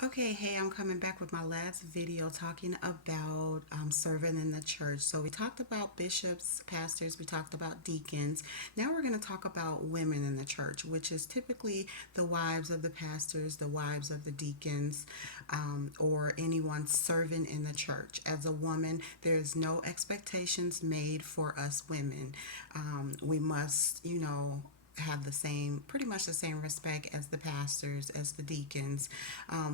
Okay, hey, I'm coming back with my last video talking about serving in the church. So, we talked about bishops, pastors, we talked about deacons. Now, we're going to talk about women in the church, which is typically the wives of the pastors, the wives of the deacons, or anyone serving in the church. As a woman, there's no expectations made for us women. We must, have the same, pretty much the same respect as the pastors, as the deacons.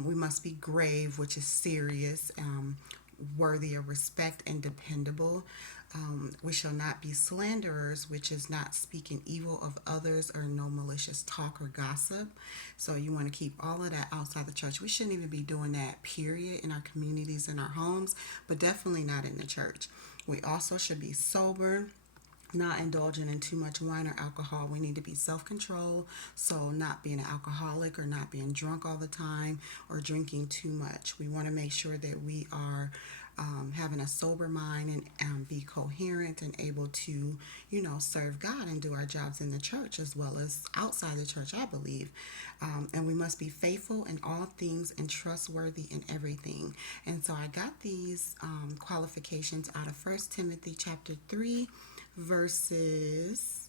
We must be grave, which is serious, worthy of respect, and dependable. We shall not be slanderers, which is not speaking evil of others or no malicious talk or gossip. So you want to keep all of that outside the church. We shouldn't even be doing that, period, in our communities, in our homes, but definitely not in the church. We also should be sober, not indulging in too much wine or alcohol. We need to be self control. So, not being an alcoholic or not being drunk all the time or drinking too much. We want to make sure that we are having a sober mind and be coherent and able to, serve God and do our jobs in the church as well as outside the church, I believe. And we must be faithful in all things and trustworthy in everything. And so I got these qualifications out of First Timothy chapter 3 verses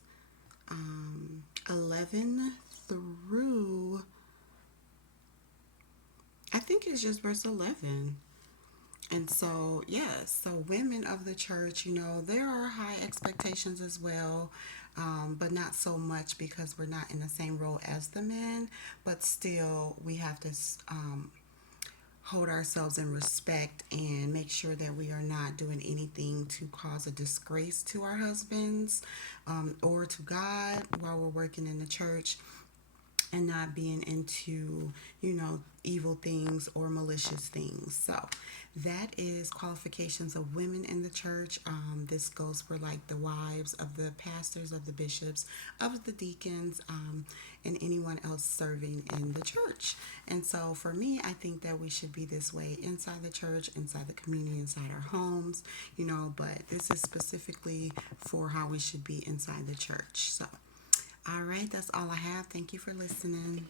11 through, I think it's just verse 11. And so, yes, so women of the church, there are high expectations as well, but not so much because we're not in the same role as the men, but still we have to hold ourselves in respect and make sure that we are not doing anything to cause a disgrace to our husbands or to God while we're working in the church, and not being into, evil things or malicious things. So that is qualifications of women in the church. This goes for like the wives of the pastors, of the bishops, of the deacons, and anyone else serving in the church. And so for me, I think that we should be this way inside the church, inside the community, inside our homes, but this is specifically for how we should be inside the church. So all right, that's all I have. Thank you for listening.